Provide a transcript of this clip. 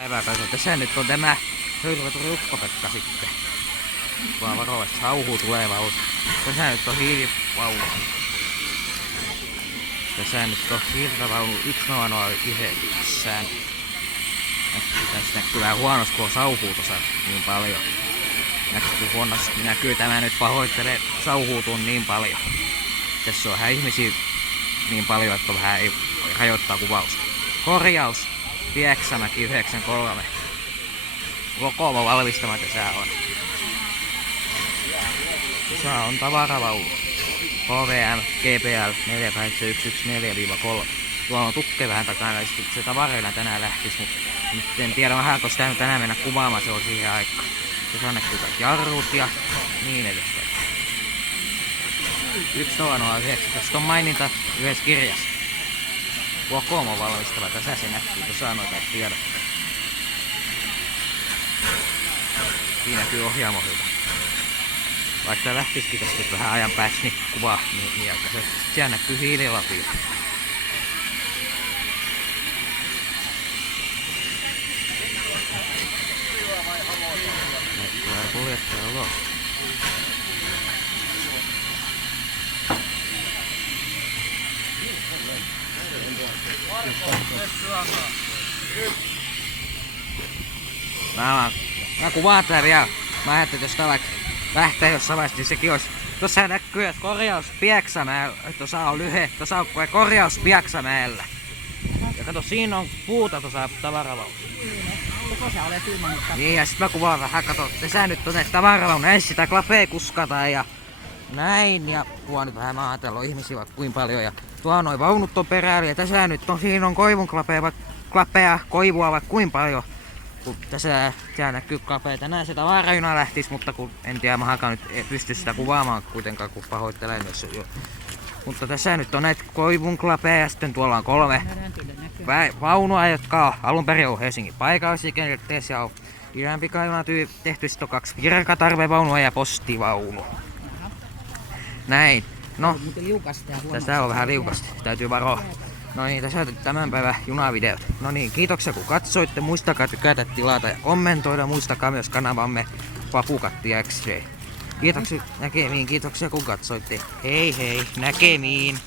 Päivää päätä. Tässä nyt on tämä Rukko-Pekka sitten. Vaan varovasti sauhuu tuleva. Tässä nyt on hiilivaunu. Tässä nyt on hiilivaunu 1009. Tässä näkyy vähän huonosti, kun on sauhuu tuossa niin paljon. Näkyy tämä nyt pahoittelee sauhuutun niin paljon. Tässä on vähän ihmisiä niin paljon, että vähän ei rajoittaa kuvausta. Korjaus. Pieksämäki 93. Lokoma valmistama tässä on. Tässä on tavaravaunu. HVM GPL 48114-3. Tuolla on tukke vähän takana, se tavareilla tänään lähtis, mutta nyt en tiedä vähän, kun sitä nyt tänään mennä kuvaamaan, se on siihen aikaan. Tässä näkyy kaikki jarrut ja niin edespäin. 1009. Tästä on maininta yhdessä kirjassa. Lokoma valmistava, tässä se näkyy, tuossa on noita tiedot. Siinä näkyy ohjaamo hyvä. Vaikka tää lähtisikin tästä vähän ajan päästä, niin kuvaa niin aika se. Siellä näkyy hiililapio. Näkyy kuljettaja ulos. Mä kuvaan tää vielä. Mä ajattelin, että jos tää vaikka lähtee jossain vaiheessa, niin sekin olisi. Tuossa näkyy, että korjaus Pieksämäellä. Tuossa on lyhe. Tuossa on korjaus Pieksämäellä. Ja kato, siinä on puuta tuossa tavaravaunussa. Koko sä olet ilmannut katsoa. Niin, ja sit mä kuvaan vähän, kato, tässä nyt on tavaravaunussa. Ensin sitä klapea kuskata ja näin. Ja tuo nyt vähän maatella ihmisiä vaikka kuinka paljon. Ja tuo noin vaunut on perällä. Ja tässä nyt on, siinä on koivun klapea koivua vaikka kuinka paljon. Kun tässä näkyy klapea. Tänään se tavarajuna lähtis, mutta kun en tiedä, mä nyt pysty sitä kuvaamaan kuitenkaan, kun pahoittelen jos jo. Mutta tässä nyt on näitä koivun klapea ja sitten tuolla on 3 vaunua, jotka on alun perin on Helsingin paikallisliikenteessä ja on idänpikailuna tehty. Sitten on 2 virkatarvevaunua ja postivaunu. Näin. No, tässä on vähän liukasta, täytyy varoa. No niin, tässä on tämän päivän junavideot. No niin, kiitoksia kun katsoitte. Muistakaa tykätä, tilata ja kommentoida. Muistakaa myös kanavamme Papukatti XJ. Kiitoksia näkemiin, kiitoksia kun katsoitte. Hei hei, näkemiin.